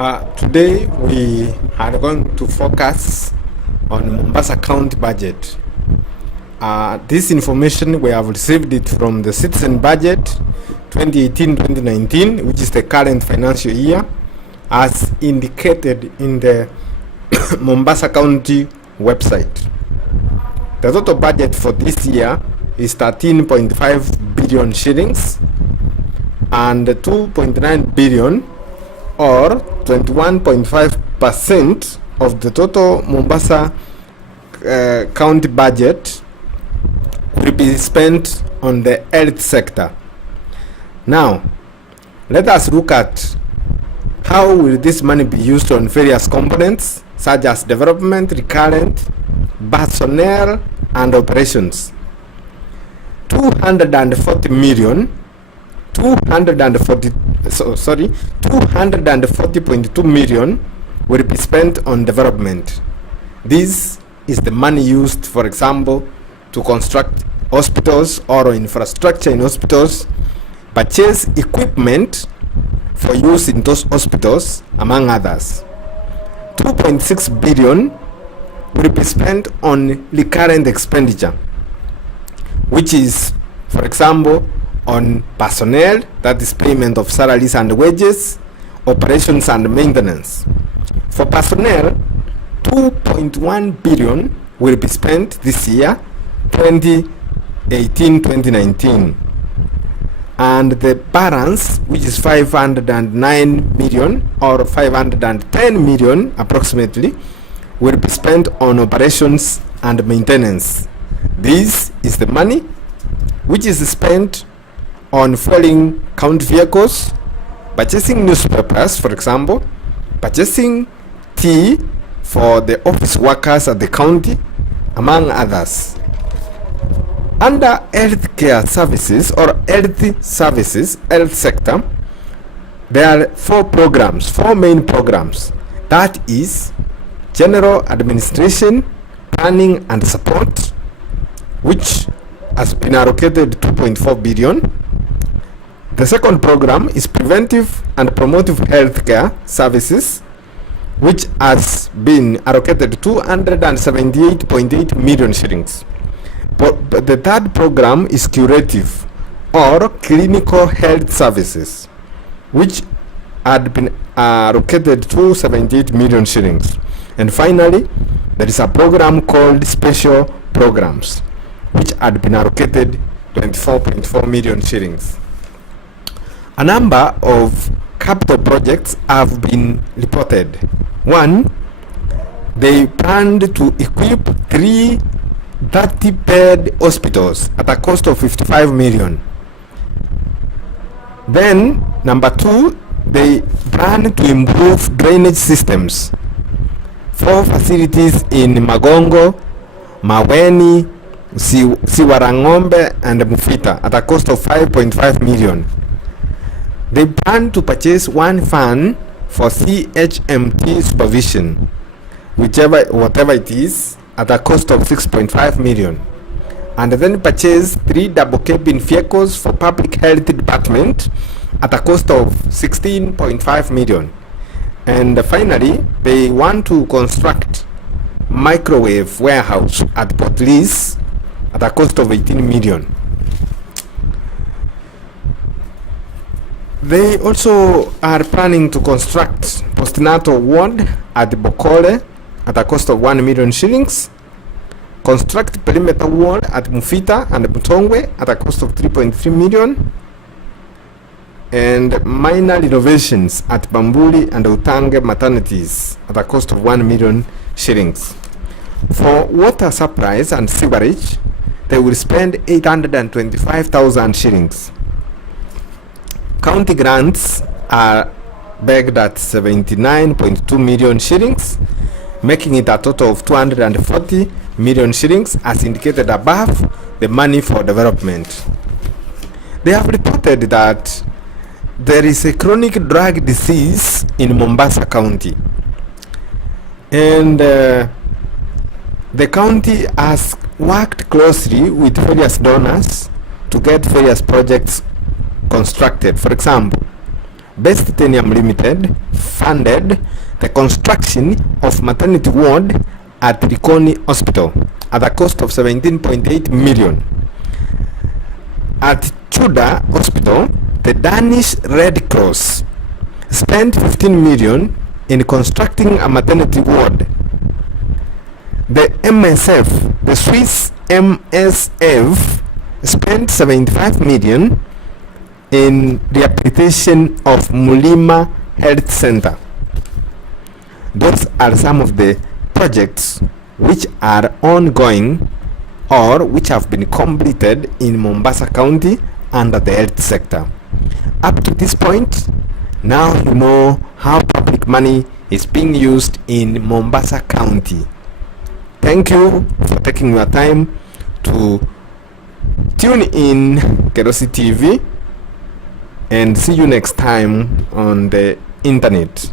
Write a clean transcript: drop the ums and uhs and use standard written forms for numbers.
Today we are going to focus on Mombasa County budget. This information we have received it from the Citizen Budget 2018-2019, which is the current financial year, as indicated in the Mombasa County website. The total budget for this year is 13.5 billion shillings and 2.9 billion, or 21.5% of the total Mombasa county budget will be spent on the health sector. Now, let us look at how will this money be used on various components such as development, recurrent, personnel, and operations. 240.2 million will be spent on development. This is the money used, for example, to construct hospitals or infrastructure in hospitals, purchase equipment for use in those hospitals, among others. 2.6 billion will be spent on recurrent expenditure, which is, for example, on personnel, that is payment of salaries and wages, operations and maintenance. For personnel, 2.1 billion will be spent this year, 2018-2019. And the balance, which is 509 million or 510 million approximately, will be spent on operations and maintenance. This is the money which is spent on fueling county vehicles, purchasing newspapers, for example, purchasing tea for the office workers at the county, among others. Under healthcare services or health services, health sector, there are four main programs. That is general administration, planning and support, which has been allocated 2.4 billion. The second program is preventive and promotive healthcare services, which has been allocated 278.8 million shillings. But the third program is curative or clinical health services, which had been allocated 278 million shillings. And finally, there is a program called special programs, which had been allocated 24.4 million shillings. A number of capital projects have been reported. One, they planned to equip 3 30-bed hospitals at a cost of 55 million. Then, number 2, they plan to improve drainage systems. 4 facilities in Magongo, Maweni, Siwarangombe and Mufita at a cost of 5.5 million. They plan to purchase 1 fan for CHMT supervision, whatever it is, at a cost of 6.5 million. And then purchase 3 double cabin vehicles for public health department at a cost of 16.5 million. And finally, they want to construct microwave warehouse at Port Louis at a cost of 18 million. They also are planning to construct postnatal ward at Bokole at a cost of 1 million shillings, construct perimeter wall at Mufita and Mutongwe at a cost of 3.3 million, and minor renovations at Bambuli and Utange maternities at a cost of 1 million shillings. For water supplies and sewerage, they will spend 825,000 shillings. County grants are bagged at 79.2 million shillings, making it a total of 240 million shillings as indicated above, the money for development. They have reported that there is a chronic drug disease in Mombasa County, and the county has worked closely with various donors to get various projects constructed. For example, Best Titanium Limited funded the construction of maternity ward at Likoni Hospital at a cost of 17.8 million. At Chuda Hospital, the Danish Red Cross spent 15 million in constructing a maternity ward. The Swiss MSF spent 75 million in rehabilitation of Mulima Health Center. Those are some of the projects which are ongoing or which have been completed in Mombasa County under the health sector. Up to this point, now you know how public money is being used in Mombasa County. Thank you for taking your time to tune in Kerosi TV, and see you next time on the internet.